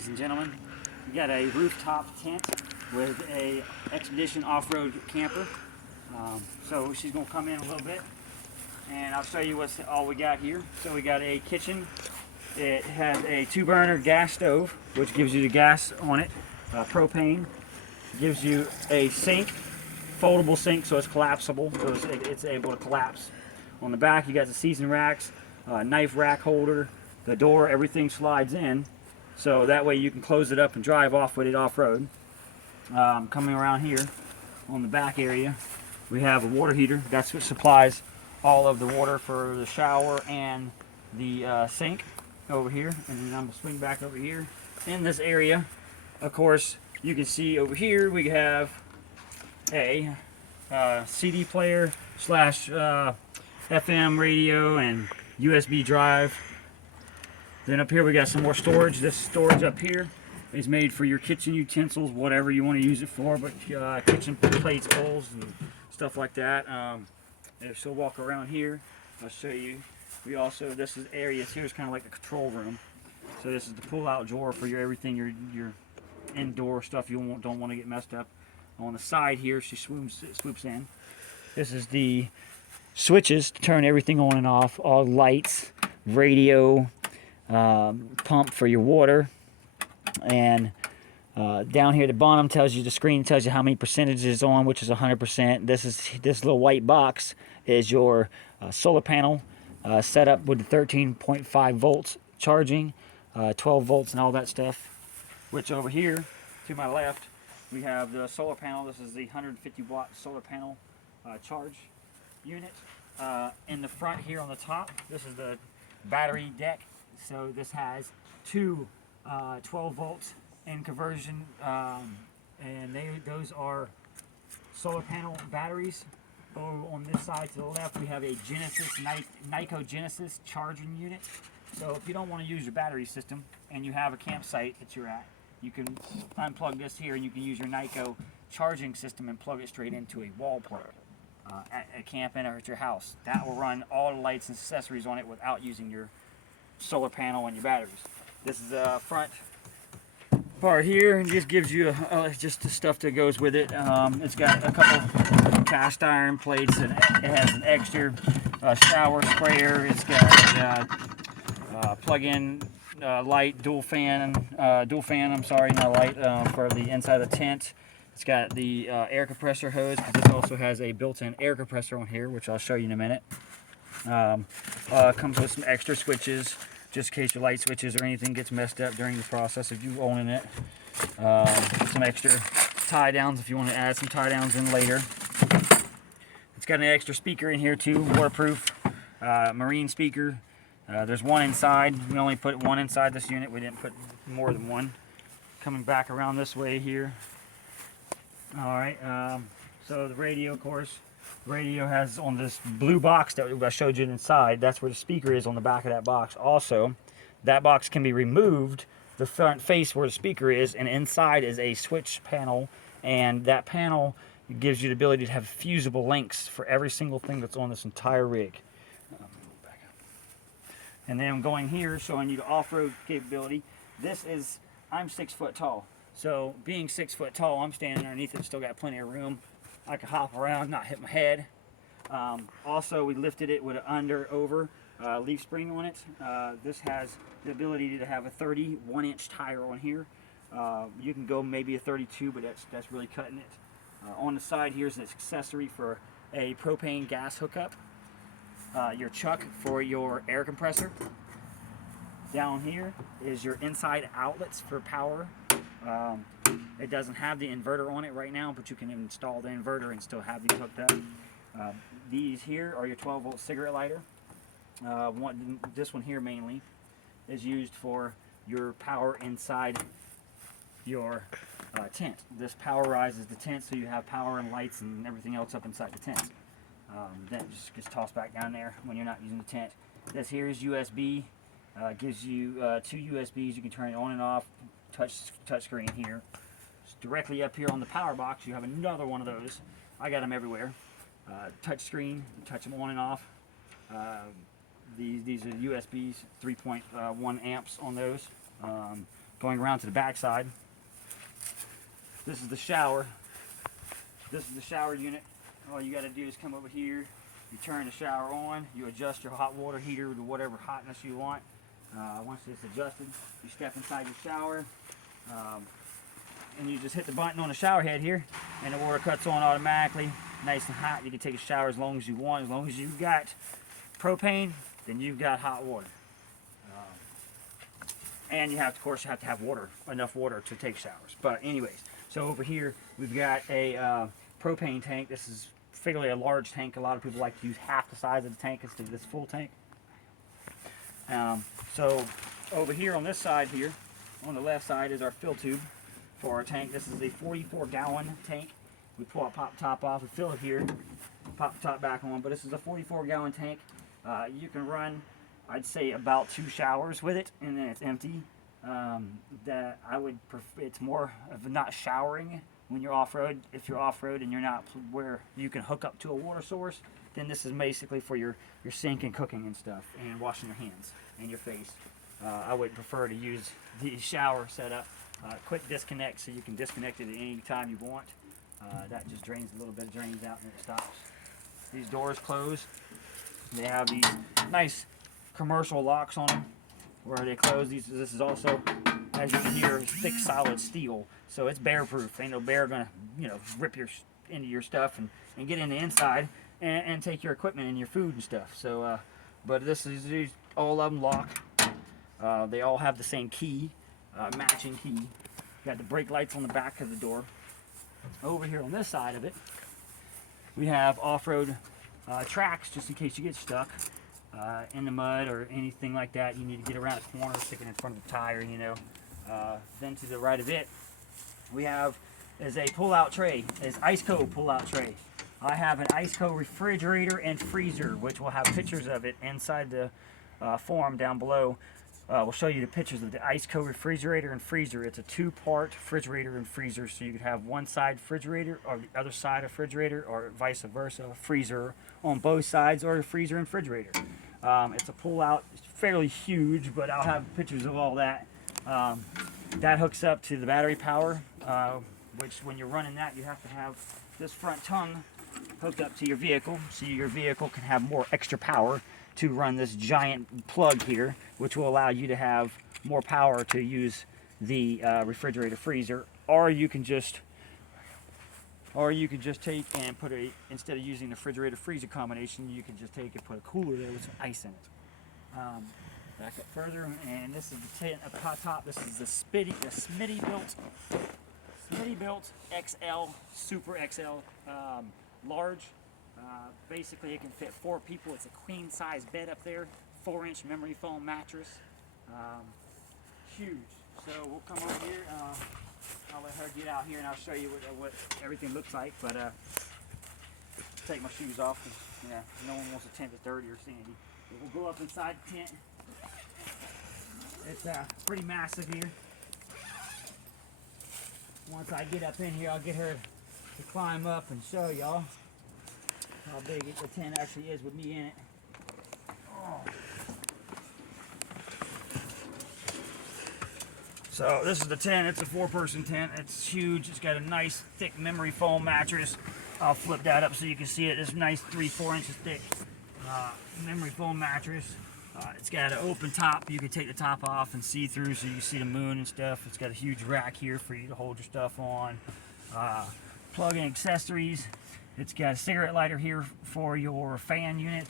ladies and gentlemen. We got a rooftop tent with a Expedition off-road camper. So she's going to come in a little bit and I'll show you what's all we got here. So we got a kitchen. It has a 2-burner gas stove, which gives you the gas on it, propane. It gives you a sink, foldable sink, so it's collapsible, so it's able to collapse. On the back you got the season racks, knife rack holder, the door, everything slides in, so that way you can close it up and drive off with it off-road. Coming around here on the back area, we have a water heater. That's what supplies all of the water for the shower and the sink over here. And then I'm going to swing back over here. In this area, of course, you can see over here we have a CD player slash FM radio and USB drive. Then up here we got some more storage. This storage up here is made for your kitchen utensils, whatever you want to use it for, but kitchen plates, bowls, and stuff like that. If she'll walk around here, I'll show you. We also, this is areas here is kind of like a control room. So this is the pull-out drawer for your everything, your indoor stuff you don't want to get messed up. On the side here, she swoops in. This is the switches to turn everything on and off, all lights, radio, pump for your water, and down here at the bottom tells you, the screen tells you how many percentage is on, which is 100%. This little white box is your solar panel set up with the 13.5 volts charging, 12 volts and all that stuff. Which over here to my left we have the solar panel. This is the 150 watt solar panel charge unit. In the front here on the top, this is the battery deck. So this has two 12 volts in conversion, and those are solar panel batteries. On this side to the left we have a Genesis Nyko Genesis charging unit. So if you don't want to use your battery system and you have a campsite that you're at, you can unplug this here and you can use your Nyko charging system and plug it straight into a wall plug at a camping or at your house. That will run all the lights and accessories on it without using your solar panel and your batteries. This is the front part here, and just gives you just the stuff that goes with it. It's got a couple cast iron plates, and it has an extra shower sprayer. It's got plug-in light, dual fan. I'm sorry, not light, for the inside of the tent. It's got the air compressor hose, because it also has a built-in air compressor on here, which I'll show you in a minute. Comes with some extra switches, just in case your light switches or anything gets messed up during the process of you owning it. Some extra tie downs if you want to add some tie downs in later. It's got an extra speaker in here too, waterproof marine speaker. There's one inside. We only put one inside this unit. We didn't put more than one. Coming back around this way here. Alright, so the radio, of course. Radio has on this blue box that I showed you inside, that's where the speaker is on the back of that box. Also, that box can be removed, the front face where the speaker is, and inside is a switch panel, and that panel gives you the ability to have fusible links for every single thing that's on this entire rig. And then I'm going here, showing you the off-road capability. I'm 6 foot tall, so being 6 foot tall, I'm standing underneath it, still got plenty of room. I can hop around, not hit my head. Also, we lifted it with an under-over leaf spring on it. This has the ability to have a 31-inch tire on here. You can go maybe a 32, but that's really cutting it. On the side here is an accessory for a propane gas hookup. Your chuck for your air compressor. Down here is your inside outlets for power. It doesn't have the inverter on it right now, but you can install the inverter and still have these hooked up. These here are your 12 volt cigarette lighter. This one here mainly is used for your power inside your tent. This powerizes the tent, so you have power and lights and everything else up inside the tent. Then it just gets tossed back down there when you're not using the tent. This here is USB. Gives you 2 USBs. You can turn it on and off. Touch screen here. Just directly up here on the power box, you have another one of those. I got them everywhere. Touch screen. Touch them on and off. These are USBs, 3.1 amps on those. going around to the back side. This is the shower. This is the shower unit. All you got to do is come over here, you turn the shower on, you adjust your hot water heater to whatever hotness you want. Once it's adjusted, you step inside your shower, and you just hit the button on the shower head here, and the water cuts on automatically, nice and hot. You can take a shower as long as you want. As long as you've got propane, then you've got hot water. And you have, of course, you have to have water, enough water to take showers. But anyways, so over here we've got a propane tank. This is fairly a large tank. A lot of people like to use half the size of the tank instead of this full tank. So over here on this side here, on the left side is our fill tube for our tank. This is a 44-gallon tank. We pull our pop top off, we fill it here, pop the top back on, but this is a 44-gallon tank. You can run, I'd say, about 2 showers with it, and then it's empty. That I would prefer, it's more of not showering when you're off-road. If you're off-road and you're not where you can hook up to a water source, then this is basically for your sink and cooking and stuff, and washing your hands and your face. I would prefer to use the shower setup. Quick disconnect, so you can disconnect it at any time you want. That just drains a little bit, drains out, and it stops. These doors close. They have these nice commercial locks on them where they close. This is also, as you can hear, thick solid steel, so it's bear proof. Ain't no bear gonna, rip into your stuff and get in the inside and take your equipment and your food and stuff. So, but these all of them lock. They all have the same key, matching key. Got the brake lights on the back of the door. Over here on this side of it, we have off-road tracks, just in case you get stuck in the mud or anything like that. You need to get around a corner, stick it in front of the tire, Then to the right of it, we have is a pull-out tray, is Iceco pull-out tray. I have an Iceco refrigerator and freezer, which will have pictures of it inside the forum down below. We'll show you the pictures of the Iceco refrigerator and freezer. It's a 2-part refrigerator and freezer, so you could have one side refrigerator or the other side refrigerator, or vice versa, freezer on both sides, or a freezer and refrigerator. It's a pull-out, it's fairly huge, but I'll have pictures of all that. That hooks up to the battery power, which when you're running that, you have to have this front tongue hooked up to your vehicle, so your vehicle can have more extra power to run this giant plug here, which will allow you to have more power to use the refrigerator freezer. Or you can just take and put instead of using the refrigerator freezer combination, you can just take and put a cooler there with some ice in it. Back up further, and this is the tent at the hot top. This is the Smitty built XL, Super XL, large. Basically, it can fit 4 people. It's a queen size bed up there, 4-inch memory foam mattress, huge. So we'll come over here. I'll let her get out here and I'll show you what everything looks like. But take my shoes off. No one wants a tent that's dirty or sandy. But we'll go up inside the tent. It's pretty massive here. Once I get up in here, I'll get her to climb up and show y'all how big the tent actually is with me in it. Oh. So this is the tent. It's a 4-person tent. It's huge. It's got a nice thick memory foam mattress. I'll flip that up so you can see it. It's nice 3-4 inches thick memory foam mattress. It's got an open top. You can take the top off and see through so you can see the moon and stuff. It's got a huge rack here for you to hold your stuff on. Plug-in accessories. It's got a cigarette lighter here for your fan unit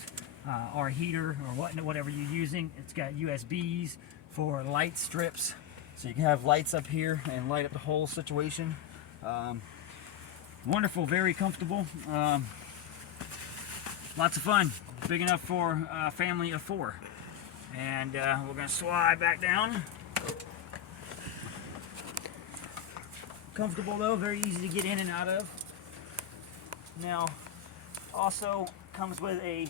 or heater or whatever you're using. It's got USBs for light strips, so you can have lights up here and light up the whole situation. Wonderful, very comfortable. Lots of fun. Big enough for a family of 4. And we're going to slide back down. Comfortable though, very easy to get in and out of. Now, also comes with a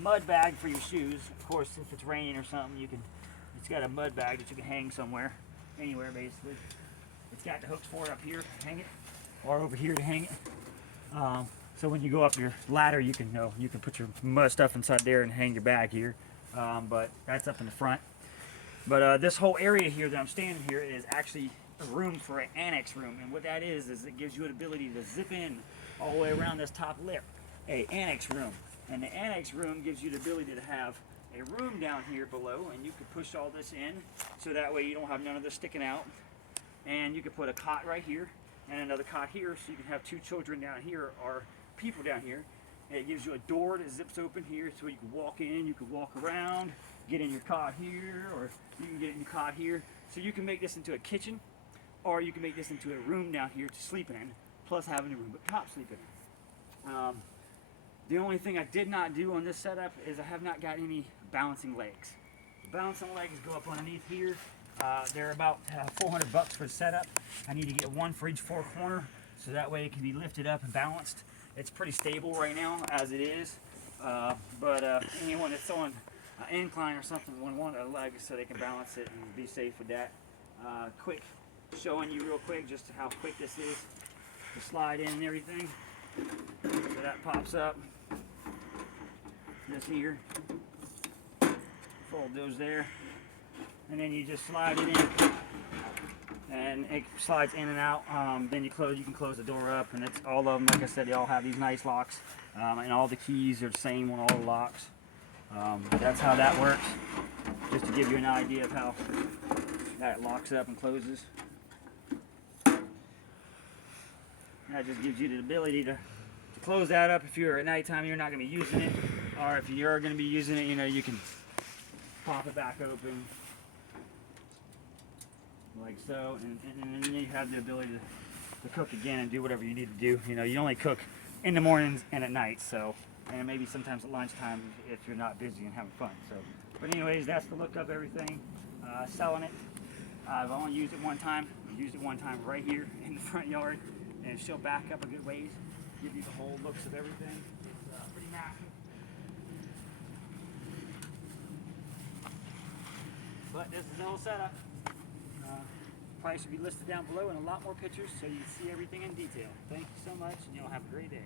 mud bag for your shoes. Of course, if it's raining or something, it's got a mud bag that you can hang somewhere, anywhere basically. It's got the hooks for it up here to hang it, or over here to hang it. So when you go up your ladder, you can put your mud stuff inside there and hang your bag here. But that's up in the front. But this whole area here that I'm standing here is actually a room for an annex room, and what that is it gives you an ability to zip in all the way around this top lip, a annex room. And the annex room gives you the ability to have a room down here below, and you could push all this in, so that way you don't have none of this sticking out. And you could put a cot right here, and another cot here, so you can have two children down here, or people down here. And it gives you a door that zips open here, so you can walk in, you can walk around, get in your cot here, or you can get in your cot here. So you can make this into a kitchen, or you can make this into a room down here to sleep in, plus having a room but top sleeping in. The only thing I did not do on this setup is I have not got any balancing legs. The balancing legs go up underneath here. They're about $400 for the setup. I need to get one for each four corner, so that way it can be lifted up and balanced. It's pretty stable right now as it is, but anyone that's on an incline or something would want a leg so they can balance it and be safe with that. Quick, showing you real quick just how quick this is to slide in and everything. So that pops up. This here, fold those there, and then you just slide it in, and it slides in and out. Then you can close the door up, and it's all of them. Like I said, they all have these nice locks, and all the keys are the same on all the locks. That's how that works. Just to give you an idea of how that locks up and closes. That just gives you the ability to close that up if you're at nighttime, you're not going to be using it, or if you're going to be using it, you can pop it back open like so, and then you have the ability to cook again and do whatever you need to do. You only cook in the mornings and at night, so, and maybe sometimes at lunchtime if you're not busy and having fun. So, but anyways, that's the look of everything. Selling it. I've only used it one time. I used it one time right here in the front yard, and she'll back up a good ways. Give you the whole looks of everything. It's pretty massive. But this is the whole setup. Price will be listed down below and a lot more pictures so you can see everything in detail. Thank you so much, and you'll have a great day.